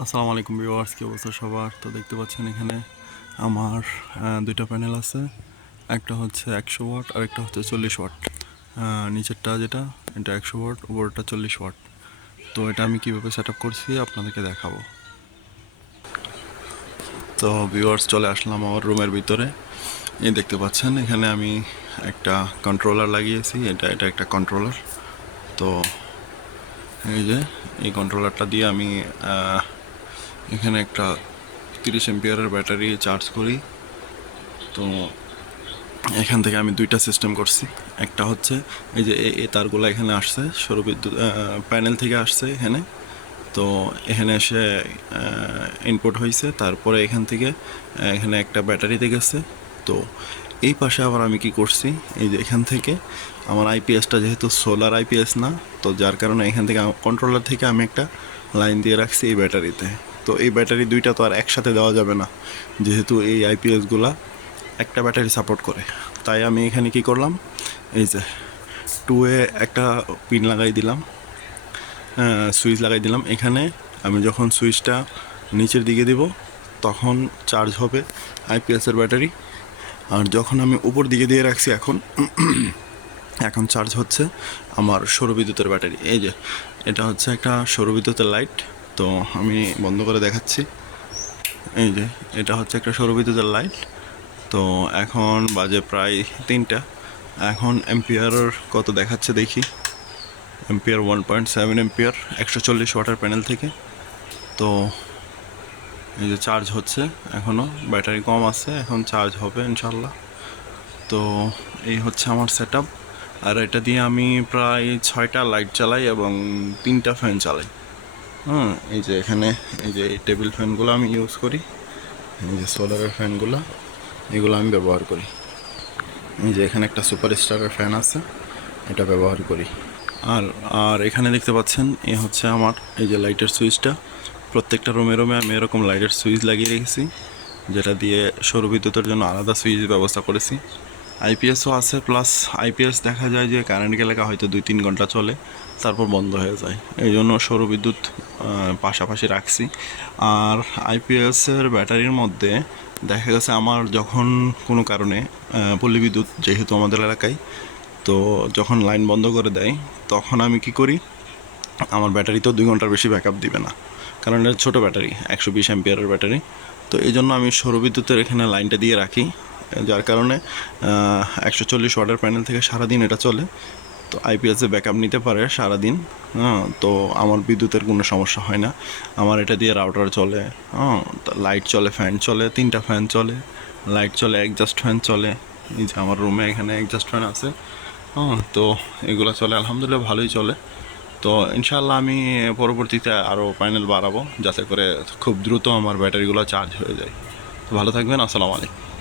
আসসালামু আলাইকুম ভিউয়ার্স, কি অবস্থা সবার? তো দেখতে পাচ্ছেন এখানে আমার দুইটা প্যানেল আছে। একটা হচ্ছে 100 ওয়াট আর একটা হচ্ছে 40 ওয়াট। নিচেরটা যেটা এটা 100 ওয়াট, উপরটা 40 ওয়াট। তো এটা আমি কিভাবে সেট আপ করছি আপনাদেরকে দেখাবো। তো ভিউয়ার্স, চলে আসলাম আমার রুমের ভিতরে। এই দেখতে পাচ্ছেন এখানে আমি একটা কন্ট্রোলার লাগিয়েছি। এটা একটা কন্ট্রোলার। তো এই যে এই কন্ট্রোলারটা দিয়ে আমি এখানে একটা 30 এম্পিয়ারের ব্যাটারি চার্জ করি। তো এখান থেকে আমি দুইটা সিস্টেম করছি। একটা হচ্ছে এই যে এই তারগুলো এখানে আসছে, সৌরবিদ্যুৎ প্যানেল থেকে আসছে এখানে। তো এখানে এসে ইনপুট হয়েছে, তারপরে এখান থেকে এখানে একটা ব্যাটারিতে গেছে। তো এই পাশে আবার আমি কি করছি, এই যে এখান থেকে আমার আইপিএসটা যেহেতু সোলার আইপিএস না, তো যার কারণে এখান থেকে কন্ট্রোলার থেকে আমি একটা লাইন দিয়ে রাখছি এই ব্যাটারিতে। তো এই ব্যাটারি দুইটা তো আর একসাথে দেওয়া যাবে না, যেহেতু এই আইপিএসগুলা একটা ব্যাটারি সাপোর্ট করে। তাই আমি এখানে কি করলাম, এই যে 2 এ একটা পিন লাগাই দিলাম, সুইচ লাগাই দিলাম। এখানে আমি যখন সুইচটা নিচের দিকে দিব তখন চার্জ হবে আইপিএসের ব্যাটারি, আর যখন আমি উপর দিকে দিয়ে রাখছি এখন চার্জ হচ্ছে আমার সৌরবিদ্যুতের ব্যাটারি। এই যে এটা হচ্ছে একটা সৌরবিদ্যুতের লাইট। তো আমি বন্ধ করে দেখাচ্ছি। এই যে এটা হচ্ছে একটা সৌরবিদ্যুতের লাইট। তো এখন বাজে প্রায় 3টা। এখন এম্পিয়ার কত দেখাচ্ছে দেখি। এম্পিয়ার 1.7 এম্পিয়ার, 140 ওয়াটের প্যানেল থেকে। তো এই যে চার্জ হচ্ছে, এখনও ব্যাটারি কম আছে, এখন চার্জ হবে ইনশাল্লাহ। তো এই হচ্ছে আমার সেট আপ। আর এটা দিয়ে আমি প্রায় 6টা লাইট চালাই এবং 3টা ফ্যান চালাই। এই যে এখানে এই যে এই টেবিল ফ্যানগুলো আমি ইউজ করি, এই যে সোলারের ফ্যানগুলো, এগুলো আমি ব্যবহার করি। এই যে এখানে একটা সুপার স্টারের ফ্যান আছে, এটা ব্যবহার করি। আর আর এখানে দেখতে পাচ্ছেন এ হচ্ছে আমার এই যে লাইটের সুইচটা। প্রত্যেকটা রুমে রুমে আমি এরকম লাইটের সুইচ লাগিয়ে রেখেছি, যেটা দিয়ে সৌরবিদ্যুতের জন্য আলাদা সুইচ ব্যবস্থা করেছি। আইপিএসও আছে, প্লাস আইপিএস দেখা যায় যে কারেন্ট গেলে হয়তো 2-3 ঘন্টা চলে, তারপর বন্ধ হয়ে যায়। এই জন্য সৌরবিদ্যুৎ পাশাপাশি রাখছি। আর আইপিএসের ব্যাটারির মধ্যে দেখা গেছে আমার যখন কোনো কারণে পল্লী বিদ্যুৎ যেহেতু আমাদের এলাকায়, তো যখন লাইন বন্ধ করে দেয় তখন আমি কি করি, আমার ব্যাটারি তো 2 ঘন্টার বেশি ব্যাকআপ দিবে না, কারণ এটা ছোটো ব্যাটারি, 120 অ্যাম্পিয়ারের ব্যাটারি। তো এই জন্য আমি সৌরবিদ্যুতের এখানে লাইনটা দিয়ে রাখি, যার কারণে 140 ওয়াটের প্যানেল থেকে সারাদিন এটা চলে। তো আইপিএসে ব্যাকআপ নিতে পারে সারাদিন। তো আমার বিদ্যুতের কোনো সমস্যা হয় না। আমার এটা দিয়ে রাউটার চলে, লাইট চলে, ফ্যান চলে, 3টা ফ্যান চলে, লাইট চলে, এক্সস্ট ফ্যান চলে। এই যে আমার রুমে এখানে এক্সস্ট ফ্যান আছে। তো এগুলো চলে, আলহামদুলিল্লাহ ভালোই চলে। তো ইনশাআল্লাহ আমি পরবর্তীতে আরও প্যানেল বাড়াবো, যাতে করে খুব দ্রুত আমার ব্যাটারিগুলো চার্জ হয়ে যায়। তো ভালো থাকবেন, আসসালামু আলাইকুম।